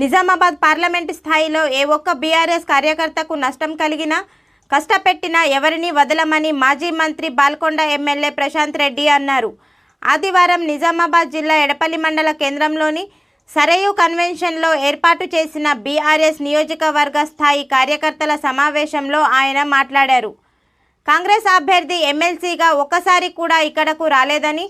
Nizamabad parliament స్థాయిలో ఏ ఒక్క BRS కార్యకర్తకు నష్టం కలిగినా కష్టపెట్టినా ఎవరిని వదలమని మాజీ మంత్రి బాల్కొండ ఎమ్మెల్యే ప్రశాంత్ రెడ్డి అన్నారు. ఆదివారం నిజామాబాద్ జిల్లా ఎడపల్లి మండల కేంద్రంలోని సరయు కన్వెన్షన్లో ఏర్పాటు చేసిన బీఆర్ఎస్ నియోజకవర్గ స్థాయి కార్యకర్తల సమావేశంలో ఆయన మాట్లాడారు. కాంగ్రెస్ అభ్యర్థి ఎమ్మెల్సీగా ఒక్కసారి కూడా ఇక్కడకు రాలేదని,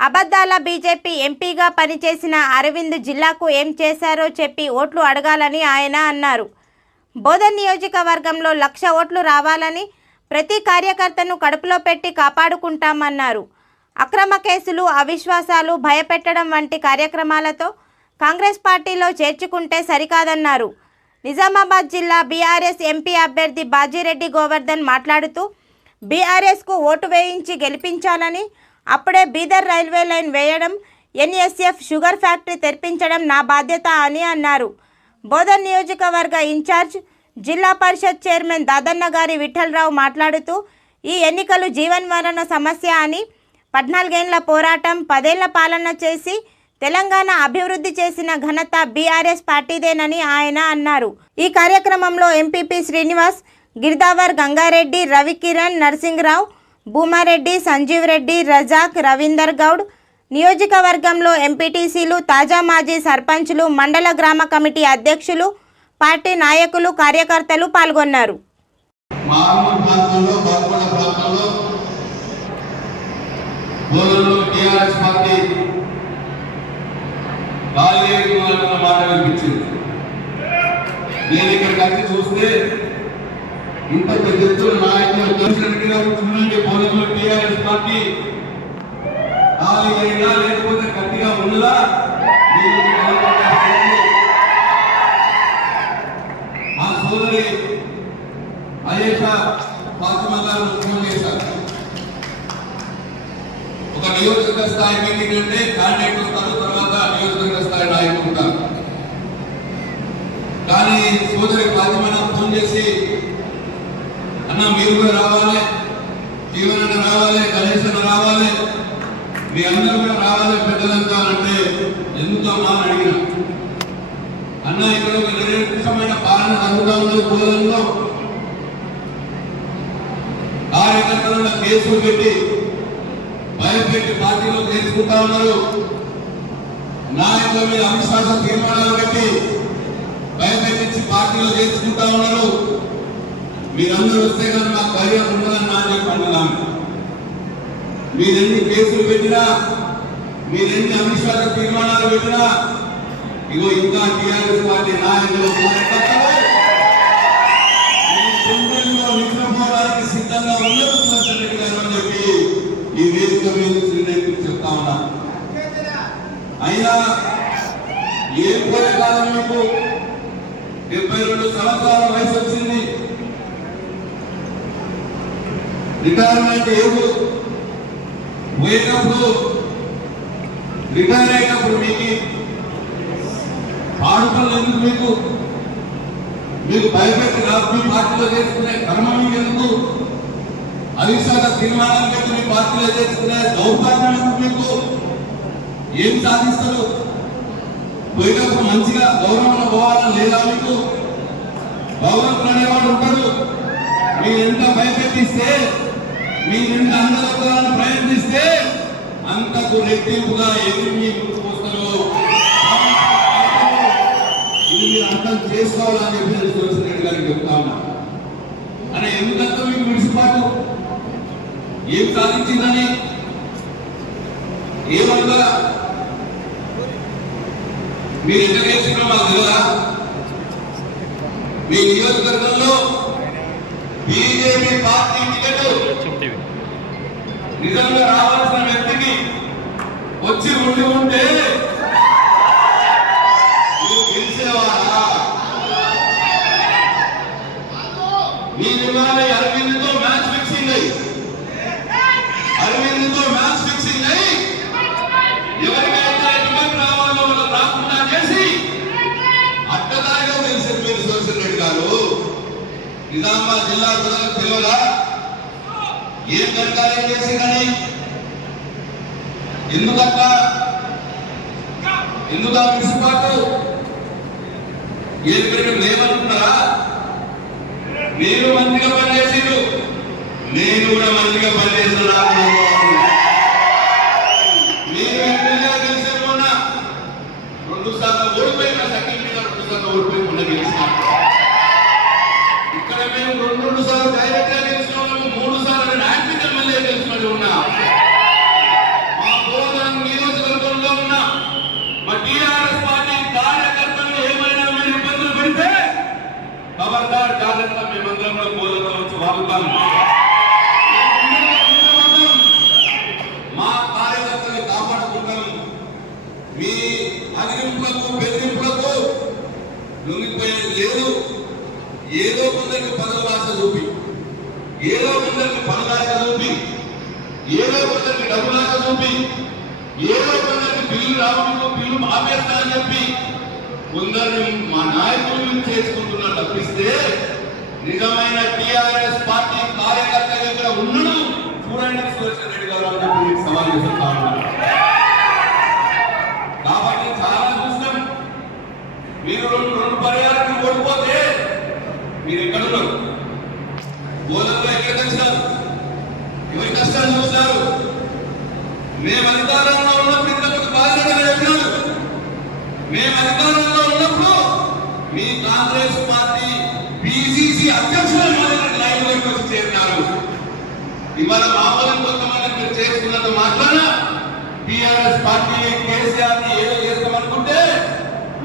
అబద్ధాల బీజేపీ ఎంపీగా పనిచేసిన అరవింద్ జిల్లాకు ఏం చేశారో చెప్పి ఓట్లు అడగాలని ఆయన అన్నారు. బోధన్ నియోజకవర్గంలో 1,00,000 ఓట్లు రావాలని ప్రతి కార్యకర్తను కడుపులో పెట్టి కాపాడుకుంటామన్నారు. అక్రమ కేసులు, అవిశ్వాసాలు, భయపెట్టడం వంటి కార్యక్రమాలతో కాంగ్రెస్ పార్టీలో చేర్చుకుంటే సరికాదన్నారు. నిజామాబాద్ జిల్లా బీఆర్ఎస్ ఎంపీ అభ్యర్థి బాజిరెడ్డి గోవర్ధన్ మాట్లాడుతూ బీఆర్ఎస్కు ఓటు వేయించి గెలిపించాలని, అప్పుడే బీదర్ రైల్వే లైన్ వేయడం, ఎన్ఎస్ఎఫ్ షుగర్ ఫ్యాక్టరీ తెరిపించడం నా బాధ్యత అని అన్నారు. బోధన్ నియోజకవర్గ ఇన్ఛార్జ్ జిల్లా పరిషత్ చైర్మన్ దాదన్న గారి విఠలరావు మాట్లాడుతూ ఈ ఎన్నికలు జీవన్మరణ సమస్య అని, 14 ఏళ్ల పోరాటం, 10 ఏళ్ల పాలన చేసి తెలంగాణ అభివృద్ధి చేసిన ఘనత బీఆర్ఎస్ పార్టీదేనని ఆయన అన్నారు. ఈ కార్యక్రమంలో ఎంపీపీ శ్రీనివాస్, గిర్దావర్ గంగారెడ్డి, రవికిరణ్, నర్సింగ్రావు, భూమారెడ్డి, సంజీవ్ రెడ్డి, రజాక్, రవీందర్ గౌడ్, నియోజకవర్గంలో ఎంపీటీసీలు, తాజా మాజీ సర్పంచ్లు, మండల గ్రామ కమిటీ అధ్యక్షులు, పార్టీ నాయకులు, కార్యకర్తలు పాల్గొన్నారు. ఇంత పెద్ద ఎత్తున నాయకులు కలిసినట్టుగా చూడండి. బోధనలో టీఆర్ఎస్ పార్టీ ఖాళీగా లేకపోతే గట్టిగా ఉన్నదా? మా సోదరి అయేషా ఫాతిమా గారు ఫోన్ చేశారు. ఒక నియోజకవర్గ స్థాయి మీటింగ్ అంటే క్యాండిడేట్ వస్తారు, తర్వాత నియోజకవర్గ స్థాయి నాయకులు ఉంటారు. కానీ సోదరి ఫాతిమా ఫోన్ చేసి, అన్న మీరు కూడా రావాలి, జీవనన్న రావాలి, గణేష్ అన్న రావాలి, మీ అందరూ కూడా రావాలి పెద్దలంతా అంటే ఎందుకమ్మా అని అడిగిన. అన్న ఇక్కడ ఒక నిరంకుశమైన పాలన జరుగుతూ ఉంది. బోధనలో కార్యకర్తల కేసులు పెట్టి భయపెట్టి పార్టీలో చేసుకుంటా ఉన్నారు. నాయకుల మీద అవిశ్వాస తీర్మానాలు పెట్టి భయపెట్టించి పార్టీలో చేసుకుంటా ఉన్నారు. మీరందరూ వస్తే కానీ నాకు ధైర్యం ఉండదని నా చెప్పండి. మీరెన్ని కేసులు పెట్టినా, మీరెన్ని అవిశ్వాస తీర్మానాలు పెట్టినా, ఇగో ఇంకా టీఆర్ఎస్ పార్టీ నాయకులు నిద్రపోవడానికి సిద్ధంగా ఉన్నారు సుదర్శన్ రెడ్డి గారు అని చెప్పి ఈ వేదిక మీద శ్రీనైపులు చెప్తా ఉన్నా. అయినా ఏం పోయే కాలం మీకు 72 సంవత్సరాల వయసు వచ్చింది. రిటైర్మెంట్ ఏదో పోయేటప్పుడు, రిటైర్ అయినప్పుడు మీకు ఆడుపనులు ఎందుకు? మీకు భయపెట్టి మీ పార్టీలో చేసుకునే కర్మ మీకు ఎందుకు? అవిశ్వాస తీర్మానం పెట్టి మీ పార్టీలో చేసుకునే దౌర్భాగ్యం మీకు ఏం సాధిస్తారు? పోయేటప్పుడు మంచిగా గౌరవంలో పోవాలని లేదా? మీకు భగవంతుడు అనేవాడు ఉంటాడు. మీరు ఎంత భయపెట్టిస్తే, మీరు ఎంత అందజేయాలని ప్రయత్నిస్తే అంతకు రెట్టింపుగా ఎదురు వస్తారు. ఇది మీరు అర్థం చేసుకోవాలని చెప్పి నేను సుదర్శన్ రెడ్డి గారికి చెప్తా ఉన్నా. అని ఎందుకంటే మీకు విడిసిపాటు ఏం సాధించిందని ఏమన్నా మీరు ఎంత చేసినా మాకు తెలియదా? మీ నియోజకవర్గంలో బీజేపీ పార్టీ టికెట్ నిజంగా రావాల్సిన వ్యక్తికి వచ్చి ఉంటే మీరు గెలిచేవారా? మీ జిల్లాలో అరవింద్తో మ్యాచ్ ఫిక్సింగ్ అయ్యి ఎవరికైతే టికెట్ రావాలో వాళ్ళు రాకుండా చేసి అడ్డదారిగా తెలిసింది మీరు సుదర్శన్ రెడ్డి గారు. నిజామాబాద్ జిల్లా ప్రజలకు తెలియదా ఏం కనకార్యం చేసిందని? ఎందుకంట ఎందుకు విసుపాటు ఏది పెరిగి లేవనుకుంటారా? మీరు మంచిగా పనిచేసారు, నేను కూడా మంచిగా పనిచేస్తున్నా. మీరు ఎమ్మెల్యే గెలిచిన 2 సార్లు ఓడిపోయిన సెకండ్ మీద 2 సార్లు ఓడిపోయి గెలిచిన. ఇక్కడ మేము 2 సార్లు డైరెక్ట్ గా గెలిచిన వాళ్ళము, 3 సార్లు యాక్టివ్ ఎమ్మెల్యే గెలిచినట్టు ఉన్నా. మా బోధన నియోజకవర్గంలో ఉన్న మా టీఆర్ఎస్ పార్టీ కార్యకర్తలు ఏమైనా మీరు ఇబ్బందులు పెడితే ఖబర్దార్ జాగ్రత్త, మేమందరం కూడా బోధనలో వచ్చి వాగుతాం. మా కార్యకర్తలు కాపాడుకుంటాం. మీ అదిరింపులకు బెదిరింపులకు లొంగిపోయేది లేదు. ఏదో కొందరికి పదవాస చూపి, ఏదో కొందరికి పనులాస చూపి, ఏదో కొందరికి డబ్బులాస చూపి, ఏదో కొందరికి బిల్లు రావడంతో బిల్లు ఆపేస్తానని చెప్పి కొందరిని మా నాయకులు చేసుకుంటున్న తప్పిస్తే నిజమైన టిఆర్ఎస్ పార్టీ కార్యకర్తలు ఇక్కడ ఉన్నాడు చూడండి సురేష్ రెడ్డి గారు అని చెప్పి మీకు సవాల్ చేస్తా ఉన్నారు. కాబట్టి చాలా చూస్తాం. మీరు రెండు పర్యాలకు ఓడిపోతే మీరు ఎక్కడున్నారు? బోధనలో ఎక్కడ కలిసినారు? ఎవరి కష్టాలు చూస్తారు? మేము అధికారంలో ఉన్నప్పుడు ఇంతకు బాధ్యత చెప్పినాడు. మేము అధికారంలో ఉన్నప్పుడు మీ కాంగ్రెస్ పార్టీ పిసిసి అధ్యక్షులు లైన్ వైపు వచ్చి చేరినారు. ఇవాళ మామూలు కొంతమంది మీరు చేసుకున్నంత మాత్రాన టిఆర్ఎస్ పార్టీ కేసీఆర్ ని ఏదో చేస్తామనుకుంటే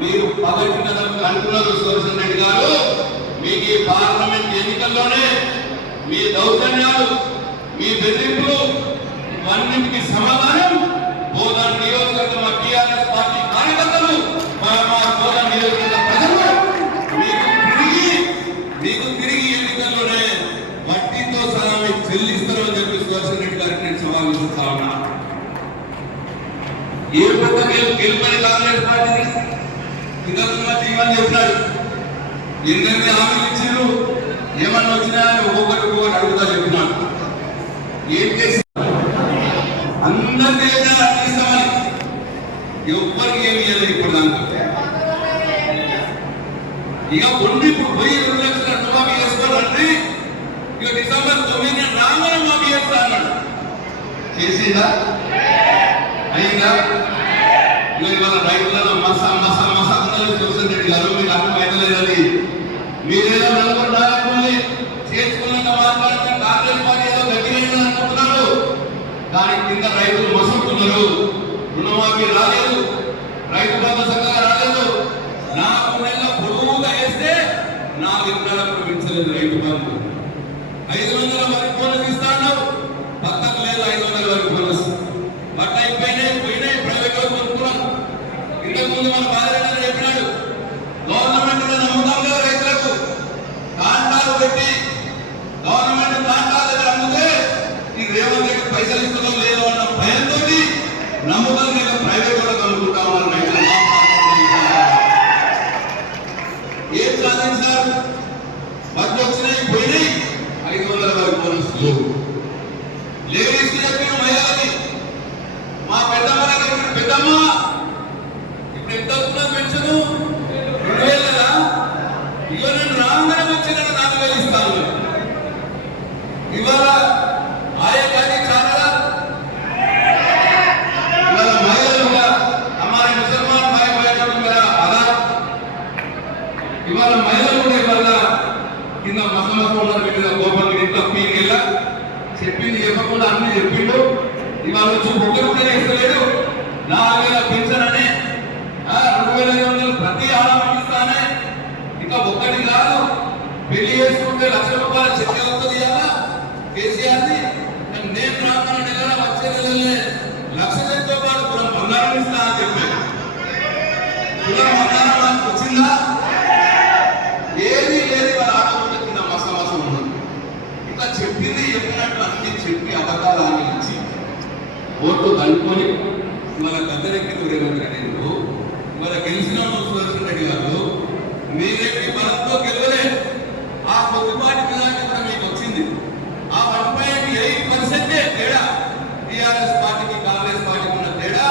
మీరు పగటినదని అంటున్నారు సురేష్ రెడ్డి గారు. మీకు ఈ పార్లమెంట్ ఎన్నికల్లోనే మీ దౌర్జన్యాలు, మీ బెదిరింపులు ఇవన్నింటికి సమాధానం బోధన నియోజకవర్గం టిఆర్ఎస్ పార్టీ కార్యకర్తలు, మా బోధన నియోజకవర్గ ప్రజలు మీకు తిరిగి ఎన్నికల్లోనే వడ్డీతో సహా మీకు చెల్లిస్తారు అని చెప్పి సురేష్ రెడ్డి గారికి నేను సవాల్ చేస్తా ఉన్నా. ఏ పెద్ద గెలుపని కాంగ్రెస్ పార్టీని ఇంతకున్న జీవన్ చెప్పినాడు. ఎన్నెన్ని హామీలు ఇచ్చారు, ఏమన్నా వచ్చినా ఒక్కొక్కటి అడుగుతా చెప్పినాడు. ఏం చేసి అందరినీ ఇస్తామని ఎవ్వరికి ఏమి ఇవ్వలేదు ఇప్పుడు దాంట్లో. ఇక ఉండి ఇప్పుడు పోయి 2 లక్షల రుణమాఫీ చేసుకోవాలంటే ఇక డిసెంబర్ 9 రాగానే మాఫీ చేస్తా అన్నాడు. చేసిందా? అయిందా? ఇక ఇవాళ రైతులలో మసా మసా మసా సురేష్ రెడ్డి గారు మీకు అర్థమైతలేదని మీరేదో నలుగురు నాయకుల్ని చేసుకున్నంత మాట్లాడితే కాంగ్రెస్ పార్టీ ఏదో గట్టిగా అనుకుంటున్నారు. దాని కింద రైతులు మసుకున్నారు. రుణమాఫీ రాలేదు, రైతు బంధు చక్కగా రాలేదు. 4 నెలల పొడుగుగా వేస్తే 4 నెలలకు మించలేదు రైతు బంధు. 500 వరకు బోనస్ ఇస్తాడు, పక్కకు లేదు 500 వరకు బోనస్. బట్ పోయినాయి ప్రైవేట్ వాళ్ళు కొనుక్కున్నాం. ఇంతకుముందు మన బాధ్యత చెప్పినాడు, గవర్నమెంట్ నమ్మకంగా రైతులకు కాంటాలు పెట్టి గవర్నమెంట్ కాంటాల దగ్గర అమ్మితే ఈ రేవంత్ రెడ్డి పైసలు ఇస్తుందో లేదో అన్న భయంతో నమ్మకం మీద ప్రైవేట్ వాళ్ళకి అమ్ముకుంటా ఉన్నారు రైతులు. ఏం సాధించారు? బడ్జెట్ వచ్చినాయి, పోయినాయి. 500 వరకు బోనస్ లేడీస్ చెప్పిన మహిళలకి మా పెద్దమ్మకి చెప్పిన పెద్దమ్మ ఇప్పుడు ఎంత వస్తుందో పెన్షన్ 2000 కదా. ఇక నేను రాగానే వచ్చిన 4000 ఇస్తాను. ఇవాళ ఆయా కానీ చాలా ఇవాళ మహిళలు కూడా हमारे मुसलमान भाई बहनों को मेरा आदाब. ఇవాళ మహిళలు కూడా ఇవాళ కింద మసమస మీద గోపాల్ ఇంట్లో పీకెళ్ళ చెప్పింది చెప్పకుండా అన్ని చెప్పిండు. ఇవాళ వచ్చి ఒక్కరు కూడా ఇస్తలేడు. 4000 పెన్షన్ అని 2500 ప్రతి ఆడవాళ్ళకి ఇస్తానే. ఇంకా ఒక్కటి కాదు, పెళ్లి చేసుకుంటే 1,00,000 రూపాయల చెక్ అవుతుంది కదా కేసీఆర్ది. నేను రామన్న నెల వచ్చే నెలలే 1,00,000తో పాటు కులం బంగారం ఇస్తా అని చెప్పాను. కులం బంగారం మనకు వచ్చిందా? ఏది లేదు. వాళ్ళ ఆడవాళ్ళ కింద మసమసం ఉన్నది. ఇంకా చెప్పింది చెప్పినట్టు అన్ని చెప్పి అబద్ధాలు హామీ ఇచ్చి ఓట్లు కలుపుకొని మన గద్దెరెక్కి రేవంత్ రెడ్డి గారు మన గెలిచిన సురేష్ రెడ్డి గారు మీరేమి బలంతో గెలవలే. ఆ కొద్దిపాటి మెజార్టీ కూడా మీకు వచ్చింది. ఆ 1.8% తేడా టిఆర్ఎస్ పార్టీకి కాంగ్రెస్ పార్టీకి ఉన్న తేడా.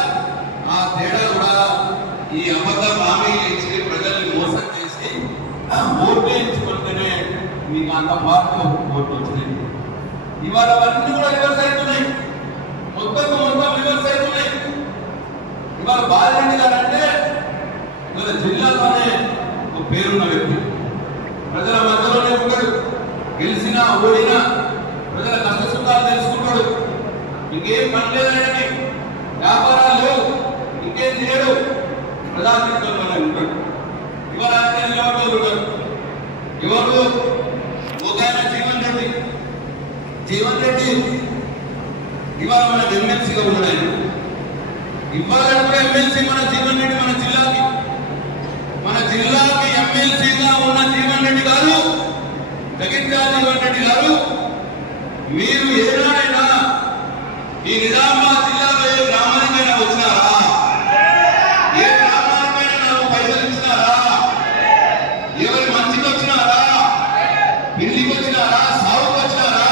ఆ తేడా కూడా ఈ అబద్ధ హామీలు ఇచ్చి ప్రజల్ని మోసం చేసి ఓటు వేయించుకుంటేనే మీకు అంత మార్పు ఓట్లు వచ్చినాయి. ఇవాళ అవన్నీ కూడా రివర్స్ అవుతున్నాయి, మొత్తం రివర్స్ అవుతున్నాయి. ఇవాళ బాలరెడ్డి గారు అంటే ఇవాళ జిల్లాలోనే ఒక పేరున్న వ్యక్తి, ప్రజల మధ్యలోనే ఉంటాడు, గెలిచినా ఓడినా ప్రజల కష్ట సుఖాలు తెలుసుకుంటాడు. ఇంకేం పని లేదండి, వ్యాపారాలు లేవు, ఇంకేం చేయడు, ప్రజాతంత్రంలోనే ఉంటాడు. ఇవాళ ఎవరు ఉంటారు, ఎవరు ఒక ఆయన జీవన్ రెడ్డి ఇవాళ మన ఎమ్మెల్సీగా ఉన్నాడు. ఇవాళ కూడా ఎమ్మెల్సీ మన జీవన్ రెడ్డి, మన జిల్లాకి ఎమ్మెల్సీగా ఉన్న జీవన్ రెడ్డి గారు, జగిత్యాల జీవన్ రెడ్డి గారు, మీరు ఏనాడైనా ఈ నిజామాబాద్ జిల్లాలో ఏ గ్రామానికైనా వచ్చినారా? ఏ గ్రామానికైనా నాకు పైసలు ఇచ్చినారా? ఎవరి మంచికి వచ్చినారా? పెళ్లికి వచ్చినారా? సాగుకు వచ్చినారా?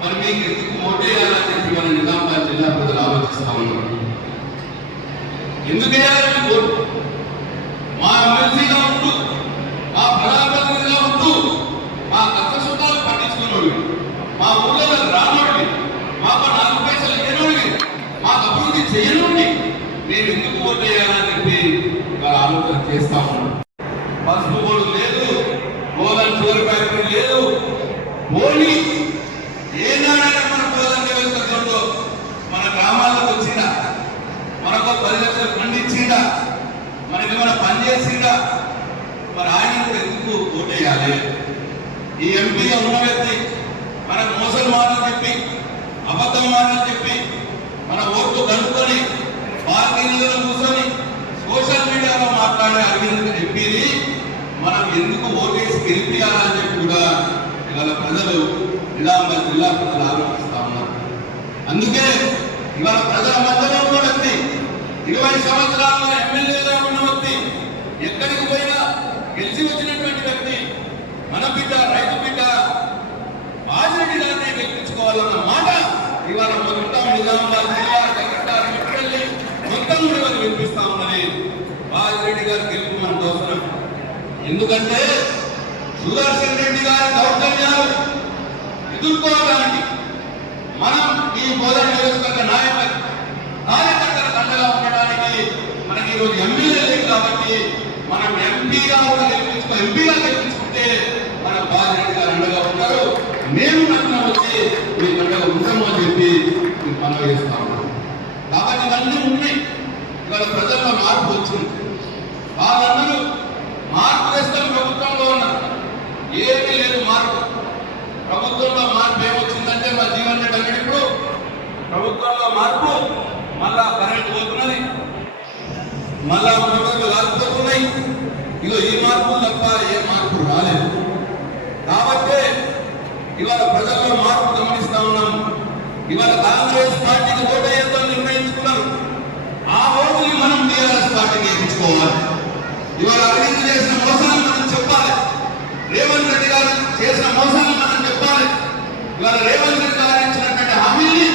మరి మీకు ఎందుకు ఓటేయాలని చెప్పి మన నిజామాబాద్ జిల్లా ప్రజలు ఆలోచిస్తా ఉన్నారు. ఎందుకు వేయాలని ఓటు? మా ఎమ్మెల్సీగా ఉంటూ, మా ప్రజాప్రతినిధిగా ఉంటూ, మా కష్ట సుఖాలు పట్టించుకున్నాడు, మా ఊళ్ళో రానోడిని, మాకు 4 పైసలు లేనోడిని, మాకు అభివృద్ధి చేయనోడిని నేను ఎందుకు ఓటు వేయాలని చెప్పి వాళ్ళు ఆలోచన చేస్తా ఉన్నాను. పసుపు బోర్డు లేదు, గోధన్ షుగర్ ఫ్యాక్టరీ లేదు, పోనీ ఏనాడైనా మన గోధన్ నియోజకవర్గంలో మన గ్రామాలకు వచ్చిందా? మనకు 10 లక్షలు ఫండ్ ఇచ్చిందా? మనకి మన పని చేసిందా? మరి ఆయన కూడా ఎందుకు ఓటేయాలి? ఈ ఎంపీగా ఉన్న వ్యక్తి మనకు మోసం మాటలు చెప్పి, అబద్ధం మాటలు చెప్పి, మన ఓట్లు కనుక్కొని పార్టీలలో కూర్చొని సోషల్ మీడియాలో మాట్లాడే అరవింద్ ఎంపీని మనం ఎందుకు ఓటేసి గెలిపియాలని చెప్పి కూడా ఇవాళ ప్రజలు నిజామాబాద్ జిల్లా ప్రజలు ఆలోచిస్తా ఉన్నారు. అందుకే ఇవాళ ప్రజల మధ్యలో ఉన్న వ్యక్తి, 20 సంవత్సరాల ఎమ్మెల్యేగా ఉన్న వ్యక్తి, ఎక్కడికి పోయినా గెలిచి వచ్చినటువంటి వ్యక్తి, మన బిడ్డ, రైతు బిడ్డ బాజిరెడ్డి గారిని గెలిపించుకోవాలన్న మాట ఇవాళ మొత్తం నిజామాబాద్ జిల్లా మొత్తం కూడా వినిపిస్తా ఉన్నది. బాజిరెడ్డి గారు గెలుపు మనకు అవసరం. ఎందుకంటే సుదర్శన్ రెడ్డి గారి దౌర్జన్యాలు ఎదుర్కోవడానికి మనం ఈ బోధన నియోజకవర్గ కార్యకర్తలకు అండగా ఉండడానికి మనకి ఈరోజు ఎమ్మెల్యే లేదు కాబట్టి మనం ఎంపీగా గెలిపించుకుంటే మన బాజిరెడ్డి గారు అండగా ఉంటారు. మేము నన్ను వచ్చి మీకు అండగా ఉంటాము అని చెప్పి మీకు పనులు చేస్తా ఉన్నాం. కాబట్టి ఇవన్నీ ఉన్నాయి. ఇవాళ ప్రజల్లో మార్పు వచ్చింది. వాళ్ళందరూ మార్పు వేస్తాం ప్రభుత్వంలో ఉన్నారు, ఏమీ లేదు మార్పు. ప్రభుత్వంలో మార్పు ఏమొచ్చిందంటే మా జీవన్ రెడ్డి అన్నాడు, ఇప్పుడు ప్రభుత్వంలో మార్పు, మళ్ళా కరెంట్ పోతున్నది, మళ్ళా మోటార్లు లాగిపోతున్నాయి. ఇగో ఈ మార్పులు తప్ప ఏ మార్పు రాలేదు. కాబట్టి ఇవాళ ప్రజల్లో మార్పు గమనిస్తా ఉన్నాం. ఇవాళ కాంగ్రెస్ పార్టీకి ఓటేయొద్దని నిర్ణయించుకున్నారు. ఆ ఓటుని మనం టీఆర్ఎస్ పార్టీకి వేయించుకోవాలి. ఇవాళ అరవింద్ చేసిన మోసాన్ని మనం చెప్పాలి, రేవంత్ రెడ్డి గారు చేసిన మోసాన్ని మనం చెప్పాలి. ఇవాళ రేవంత్ రెడ్డి గారు ఇచ్చినటువంటి హామీని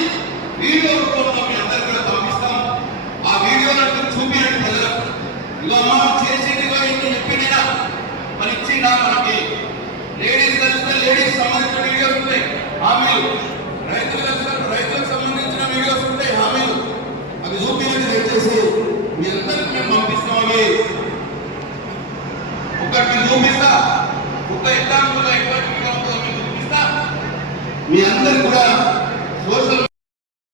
వీడియో రూపంలో మీ అందరికీ కూడా పంపిస్తాం. ఆ వీడియోలను చూపించండి ప్రజలకు. ఇవాళ మనం చేసేది ఇంటి చెప్పినా మరి ఇచ్చిందా? మనకి లేడీస్ కలిస్తే లేడీస్ సంబంధించిన వీడియోస్ ఉంటాయి, హామీలు, రైతులకు సంబంధించిన వీడియోస్ ఉంటాయి, హామీలు. అది చూపించండి దయచేసి, మీ అందరికీ మేము పంపిస్తాం. అవి ఒకటి చూపిస్తా, ఒక ఎగ్జాంపుల్ చూపిస్తా. మీ అందరికి కూడా సోషల్